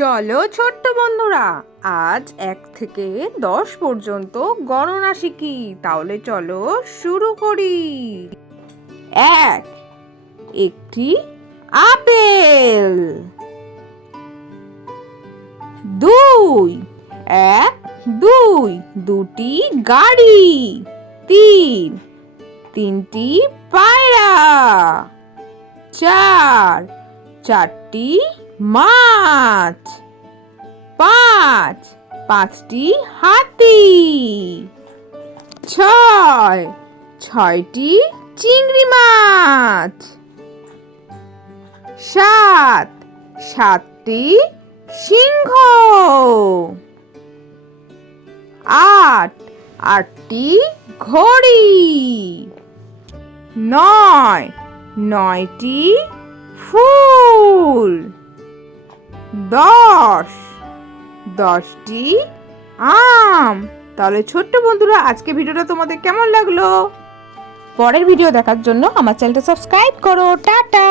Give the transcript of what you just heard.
চলো ছোট্ট বন্ধুরা, আজ 1 থেকে 10 পর্যন্ত গণনা শিখি। তাহলে চলো শুরু করি। 1, একটি আপেল। 2, 2টি গাড়ি। 3, 3টি পায়রা। 4, 4টি মাছ। 5, 5টি হাতি। 6, 6টি চিংড়ি মাছ। 7, 7টি সিংহ। 8, 8টি ঘড়ি। 9, 9টি ফুল। 10, 10টি আম। তাহলে ছোট্ট বন্ধুরা, আজকে ভিডিওটা তোমাদের কেমন লাগলো? পরের ভিডিও দেখার জন্য আমার চ্যানেলটা সাবস্ক্রাইব করো। টাটা।